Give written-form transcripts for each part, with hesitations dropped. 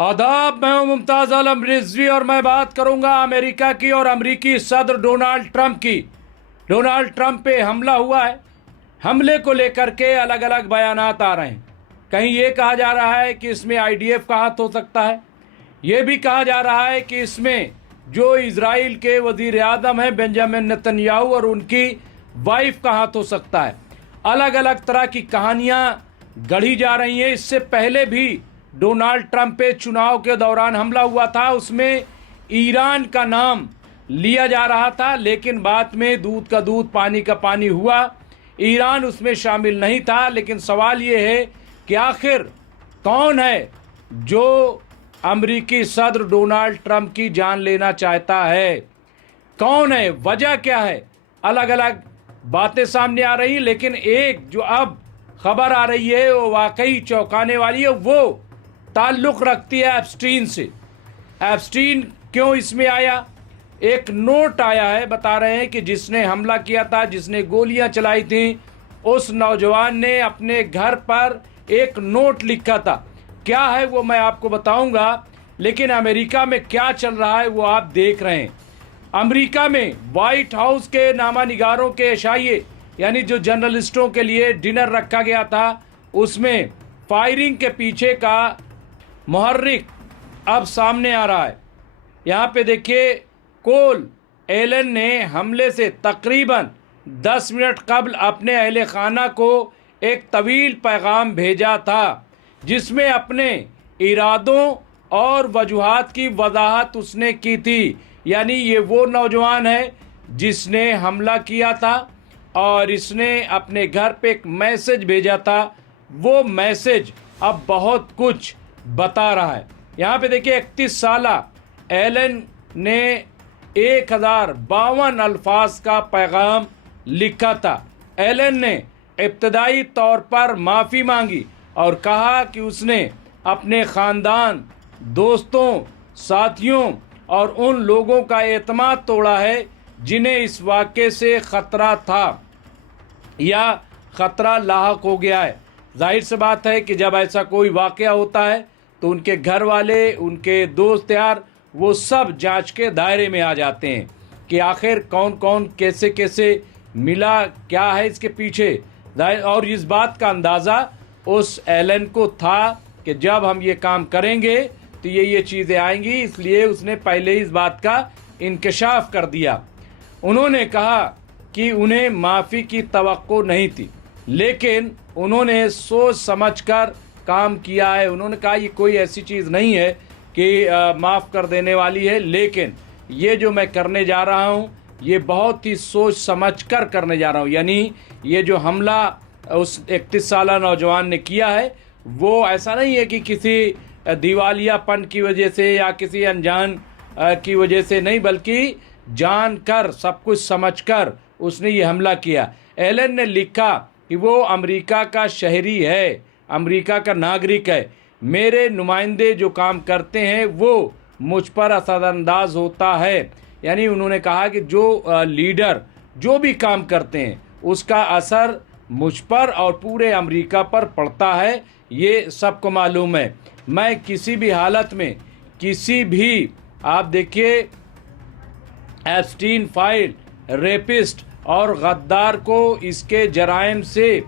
आदाब, मैं हूं मुमताज आलम रिजवी और मैं बात करूंगा अमेरिका की और अमेरिकी सदर डोनाल्ड ट्रंप की। डोनाल्ड ट्रंप पे हमला हुआ है। हमले को लेकर के अलग अलग बयानात आ रहे हैं। कहीं ये कहा जा रहा है कि इसमें आईडीएफ का हाथ हो सकता है। ये भी कहा जा रहा है कि इसमें जो इजराइल के वजीर आज़म हैं बेंजामिन नेतन्याहू और उनकी वाइफ का हाथ हो सकता है। अलग अलग तरह की कहानियां गढ़ी जा रही हैं। इससे पहले भी डोनाल्ड ट्रंप पे चुनाव के दौरान हमला हुआ था, उसमें ईरान का नाम लिया जा रहा था, लेकिन बाद में दूध का दूध पानी का पानी हुआ। ईरान उसमें शामिल नहीं था। लेकिन सवाल ये है कि आखिर कौन है जो अमेरिकी सदर डोनाल्ड ट्रंप की जान लेना चाहता है? कौन है? वजह क्या है? अलग अलग बातें सामने आ रही, लेकिन एक जो अब खबर आ रही है वो वाकई चौंकाने वाली है। वो ताल्लुक़ रखती है एप्स्टीन से। एप्स्टीन क्यों इसमें आया? एक नोट आया है, बता रहे हैं कि जिसने हमला किया था, जिसने गोलियां चलाई थी, उस नौजवान ने अपने घर पर एक नोट लिखा था। क्या है वो मैं आपको बताऊंगा, लेकिन अमेरिका में क्या चल रहा है वो आप देख रहे हैं। अमेरिका में व्हाइट हाउस के नामानिगारों के एशाइये यानी जो जर्नलिस्टों के लिए डिनर रखा गया था, उसमें फायरिंग के पीछे का मुहर्रिक अब सामने आ रहा है। यहाँ पे देखिए, कोल एलन ने हमले से तकरीबन 10 मिनट कबल अपने अहले खाना को एक तवील पैगाम भेजा था, जिसमें अपने इरादों और वजूहात की वजाहत उसने की थी। यानी ये वो नौजवान है जिसने हमला किया था और इसने अपने घर पे एक मैसेज भेजा था। वो मैसेज अब बहुत कुछ बता रहा है। यहाँ पे देखिए, 31 साला एलन ने 1052 अल्फाज का पैगाम लिखा था। एलन ने इब्तदाई तौर पर माफ़ी मांगी और कहा कि उसने अपने ख़ानदान, दोस्तों, साथियों और उन लोगों का एतमाद तोड़ा है जिन्हें इस वाक़े से ख़तरा था या ख़तरा लाहक हो गया है। जाहिर सी बात है कि जब ऐसा कोई वाक़या होता है तो उनके घर वाले, उनके दोस्त यार, वो सब जांच के दायरे में आ जाते हैं कि आखिर कौन कौन कैसे कैसे मिला, क्या है इसके पीछे। और इस बात का अंदाज़ा उस एलन को था कि जब हम ये काम करेंगे तो ये चीज़ें आएंगी, इसलिए उसने पहले ही इस बात का इंकशाफ कर दिया। उन्होंने कहा कि उन्हें माफ़ी की तवक्को नहीं थी, लेकिन उन्होंने सोच समझकर काम किया है। उन्होंने कहा ये कोई ऐसी चीज़ नहीं है कि माफ़ कर देने वाली है, लेकिन ये जो मैं करने जा रहा हूँ ये बहुत ही सोच समझकर करने जा रहा हूँ। यानी ये जो हमला उस 31 साला नौजवान ने किया है, वो ऐसा नहीं है कि किसी दिवालियापन की वजह से या किसी अनजान की वजह से नहीं, बल्कि जानकर, सब कुछ समझकर उसने ये हमला किया। एलन ने लिखा कि वो अमेरिका का शहरी है, अमेरिका का नागरिक है। मेरे नुमाइंदे जो काम करते हैं वो मुझ पर असरअंदाज होता है। यानी उन्होंने कहा कि जो लीडर जो भी काम करते हैं उसका असर मुझ पर और पूरे अमेरिका पर पड़ता है, ये सबको मालूम है। मैं किसी भी हालत में किसी भी, आप देखिए, एप्स्टीन फाइल, रेपिस्ट और गद्दार को इसके जराइम से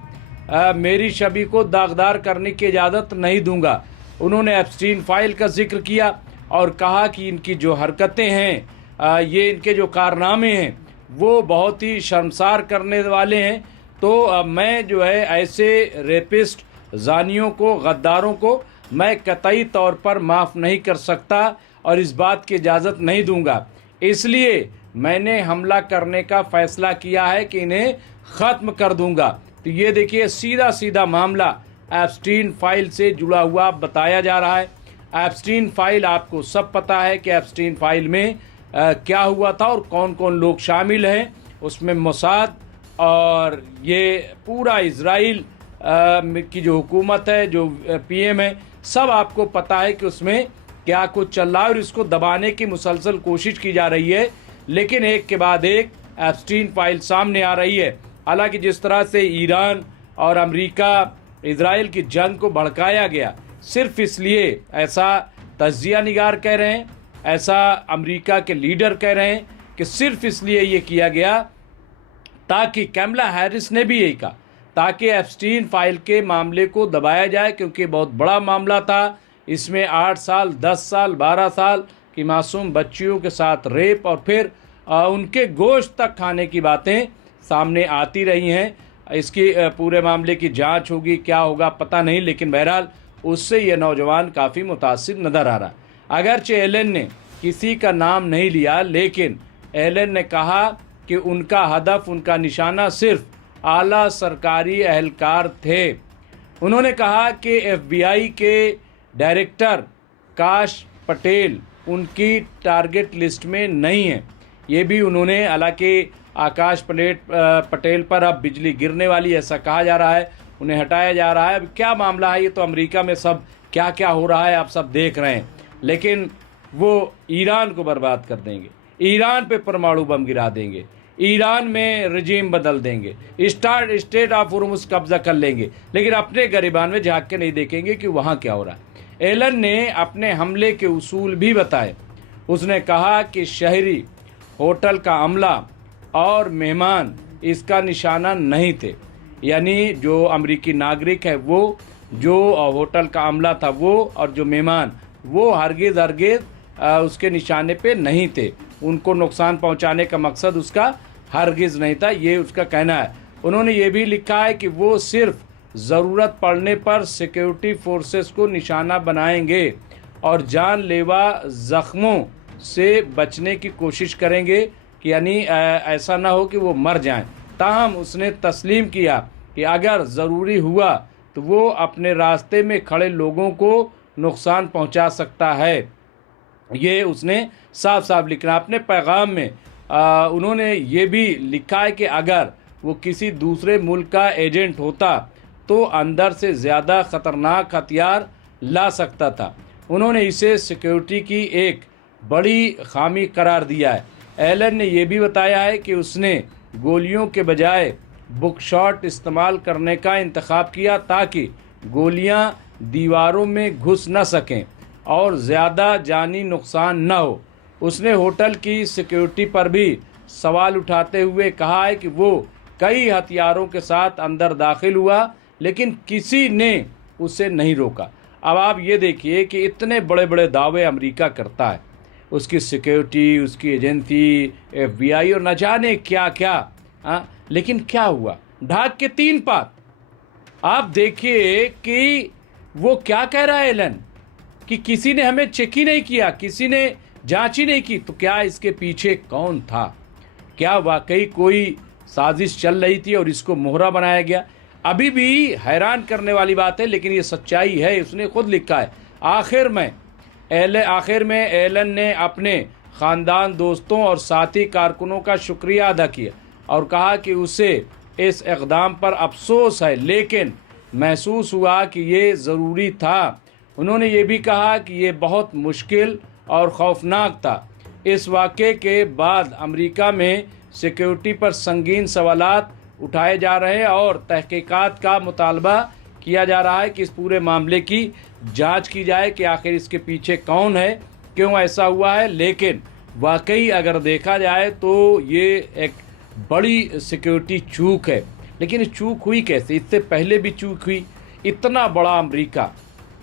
मेरी छवि को दागदार करने की इजाज़त नहीं दूंगा। उन्होंने एप्स्टीन फाइल का जिक्र किया और कहा कि इनकी जो हरकतें हैं, ये इनके जो कारनामे हैं वो बहुत ही शर्मसार करने वाले हैं। तो मैं जो है ऐसे रेपिस्ट, जानियों को, गद्दारों को मैं कतई तौर पर माफ़ नहीं कर सकता और इस बात की इजाज़त नहीं दूंगा। इसलिए मैंने हमला करने का फ़ैसला किया है कि इन्हें ख़त्म कर दूंगा। तो ये देखिए, सीधा सीधा मामला एप्स्टीन फाइल से जुड़ा हुआ बताया जा रहा है। एप्स्टीन फाइल, आपको सब पता है कि एप्स्टीन फाइल में क्या हुआ था और कौन कौन लोग शामिल हैं। उसमें मोसाद और ये पूरा इजराइल की जो हुकूमत है, जो पीएम है, सब आपको पता है कि उसमें क्या कुछ चल रहा है और इसको दबाने की मुसलसल कोशिश की जा रही है। लेकिन एक के बाद एक एप्स्टीन फाइल सामने आ रही है। हालांकि जिस तरह से ईरान और अमेरिका इजराइल की जंग को भड़काया गया, सिर्फ इसलिए ऐसा तज्जिया निगार कह रहे हैं, ऐसा अमेरिका के लीडर कह रहे हैं कि सिर्फ इसलिए ये किया गया ताकि कैमला हैरिस ने भी यही कहा, ताकि एप्स्टीन फाइल के मामले को दबाया जाए, क्योंकि बहुत बड़ा मामला था। इसमें 8 साल, 10 साल, 12 साल की मासूम बच्चियों के साथ रेप और फिर उनके गोश्त तक खाने की बातें सामने आती रही हैं। इसकी पूरे मामले की जांच होगी, क्या होगा पता नहीं, लेकिन बहरहाल उससे ये नौजवान काफ़ी मुतासिर नज़र आ रहा। अगरचे एलन ने किसी का नाम नहीं लिया, लेकिन एलन ने कहा कि उनका हदफ, उनका निशाना सिर्फ आला सरकारी एहलकार थे। उन्होंने कहा कि FBI के डायरेक्टर काश पटेल उनकी टारगेट लिस्ट में नहीं है। ये भी उन्होंने, हालांकि आकाश पटेल पर अब बिजली गिरने वाली ऐसा कहा जा रहा है, उन्हें हटाया जा रहा है। अब क्या मामला है, ये तो अमेरिका में सब क्या क्या हो रहा है आप सब देख रहे हैं। लेकिन वो ईरान को बर्बाद कर देंगे, ईरान पे परमाणु बम गिरा देंगे, ईरान में रजीम बदल देंगे, स्टेट ऑफ होर्मुज़ कब्जा कर लेंगे, लेकिन अपने गिरबान में झाँक के नहीं देखेंगे कि वहाँ क्या हो रहा है। एलन ने अपने हमले के उसूल भी बताए। उसने कहा कि शहरी होटल का अमला और मेहमान इसका निशाना नहीं थे, यानी जो अमेरिकी नागरिक है वो, जो होटल का अमला था वो, और जो मेहमान वो हरगिज़ उसके निशाने पे नहीं थे। उनको नुकसान पहुंचाने का मकसद उसका हरगिज़ नहीं था, ये उसका कहना है। उन्होंने ये भी लिखा है कि वो सिर्फ ज़रूरत पड़ने पर सिक्योरिटी फोर्सेस को निशाना बनाएंगे और जानलेवा ज़ख्मों से बचने की कोशिश करेंगे, कि यानी ऐसा ना हो कि वो मर जाएं। ताहम उसने तस्लीम किया कि अगर ज़रूरी हुआ तो वो अपने रास्ते में खड़े लोगों को नुकसान पहुंचा सकता है। ये उसने साफ साफ लिखा अपने पैगाम में। उन्होंने ये भी लिखा है कि अगर वो किसी दूसरे मुल्क का एजेंट होता तो अंदर से ज़्यादा ख़तरनाक हथियार ला सकता था। उन्होंने इसे सिक्योरिटी की एक बड़ी खामी करार दिया है। एलन ने यह भी बताया है कि उसने गोलियों के बजाय बुकशॉट इस्तेमाल करने का इंतखाब किया ताकि गोलियां दीवारों में घुस न सकें और ज़्यादा जानी नुकसान न हो। उसने होटल की सिक्योरिटी पर भी सवाल उठाते हुए कहा है कि वो कई हथियारों के साथ अंदर दाखिल हुआ, लेकिन किसी ने उसे नहीं रोका। अब आप ये देखिए कि इतने बड़े बड़े दावे अमेरिका करता है, उसकी सिक्योरिटी, उसकी एजेंसी, FBI और न जाने क्या क्या, लेकिन क्या हुआ? ढाक के 3 पात। आप देखिए कि वो क्या कह रहा है एलन, कि किसी ने हमें चेक ही नहीं किया, किसी ने जांच ही नहीं की। तो क्या इसके पीछे कौन था? क्या वाकई कोई साजिश चल रही थी और इसको मोहरा बनाया गया? अभी भी हैरान करने वाली बात है, लेकिन ये सच्चाई है। उसने खुद लिखा है। आखिर में एलन ने अपने ख़ानदान, दोस्तों और साथी कारकुनों का शुक्रिया अदा किया और कहा कि उसे इस इक़दाम पर अफसोस है, लेकिन महसूस हुआ कि ये ज़रूरी था। उन्होंने ये भी कहा कि ये बहुत मुश्किल और ख़ौफनाक था। इस वाक़े के बाद अमेरिका में सिक्योरिटी पर संगीन सवालात उठाए जा रहे हैं और तहकीकात का मुतालबा किया जा रहा है कि इस पूरे मामले की जांच की जाए कि आखिर इसके पीछे कौन है, क्यों ऐसा हुआ है। लेकिन वाकई अगर देखा जाए तो ये एक बड़ी सिक्योरिटी चूक है। लेकिन चूक हुई कैसे? इससे पहले भी चूक हुई। इतना बड़ा अमेरिका,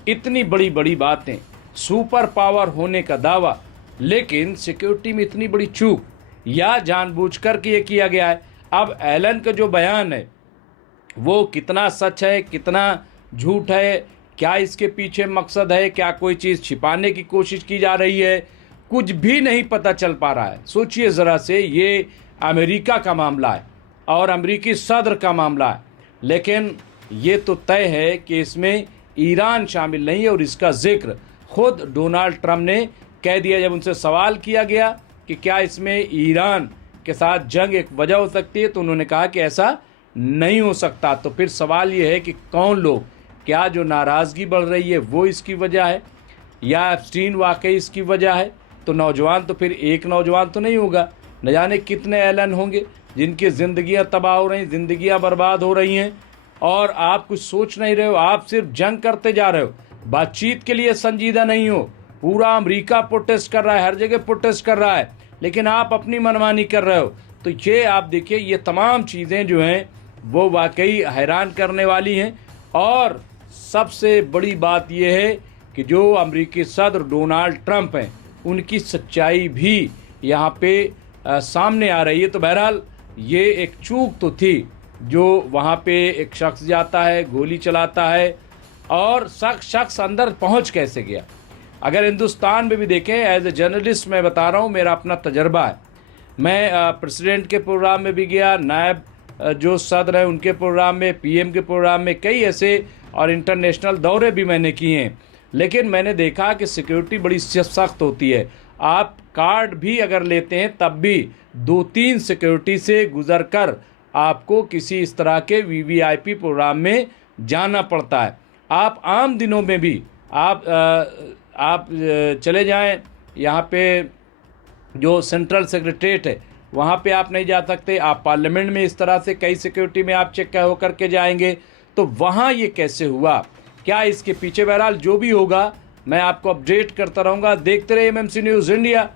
इतनी बड़ी बड़ी बातें, सुपर पावर होने का दावा, लेकिन सिक्योरिटी में इतनी बड़ी चूक, या जानबूझकर के ये किया गया है। अब एलन का जो बयान है वो कितना सच है, कितना झूठ है, क्या इसके पीछे मकसद है, क्या कोई चीज़ छिपाने की कोशिश की जा रही है, कुछ भी नहीं पता चल पा रहा है। सोचिए ज़रा से, ये अमेरिका का मामला है और अमेरिकी सदर का मामला है, लेकिन ये तो तय है कि इसमें ईरान शामिल नहीं है। और इसका जिक्र खुद डोनाल्ड ट्रंप ने कह दिया। जब उनसे सवाल किया गया कि क्या इसमें ईरान के साथ जंग एक वजह हो सकती है, तो उन्होंने कहा कि ऐसा नहीं हो सकता। तो फिर सवाल ये है कि कौन लोग, क्या जो नाराज़गी बढ़ रही है वो इसकी वजह है, या एप्स्टीन वाकई इसकी वजह है? तो नौजवान तो फिर एक नौजवान तो नहीं होगा, न जाने कितने एलन होंगे जिनकी ज़िंदगियां तबाह हो रही, ज़िंदगियां बर्बाद हो रही हैं, और आप कुछ सोच नहीं रहे हो। आप सिर्फ जंग करते जा रहे हो, बातचीत के लिए संजीदा नहीं हो। पूरा अमेरिका प्रोटेस्ट कर रहा है, हर जगह प्रोटेस्ट कर रहा है, लेकिन आप अपनी मनमानी कर रहे हो। तो ये आप देखिए, ये तमाम चीज़ें जो हैं वो वाकई हैरान करने वाली हैं। और सबसे बड़ी बात ये है कि जो अमेरिकी सदर डोनाल्ड ट्रंप हैं, उनकी सच्चाई भी यहाँ पे सामने आ रही है। तो बहरहाल ये एक चूक तो थी, जो वहाँ पे एक शख्स जाता है, गोली चलाता है, और शख्स अंदर पहुँच कैसे गया। अगर हिंदुस्तान में भी देखें, एज ए जर्नलिस्ट मैं बता रहा हूँ, मेरा अपना तजर्बा है। मैं प्रेसिडेंट के प्रोग्राम में भी गया, नायब जो सदर हैं उनके प्रोग्राम में, पीएम के प्रोग्राम में, कई ऐसे और इंटरनेशनल दौरे भी मैंने किए हैं। लेकिन मैंने देखा कि सिक्योरिटी बड़ी सख्त होती है। आप कार्ड भी अगर लेते हैं तब भी 2-3 सिक्योरिटी से गुजर कर आपको किसी इस तरह के वीवीआईपी प्रोग्राम में जाना पड़ता है। आप आम दिनों में भी आप चले जाएं, यहाँ पे जो सेंट्रल सेक्रेटरीट है वहाँ पे आप नहीं जा सकते। आप पार्लियामेंट में इस तरह से कई सिक्योरिटी में आप चेक होकर के जाएंगे, तो वहाँ ये कैसे हुआ, क्या इसके पीछे, बहरहाल जो भी होगा मैं आपको अपडेट करता रहूँगा। देखते रहिए एमएमसी न्यूज़ इंडिया।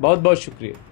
बहुत बहुत शुक्रिया।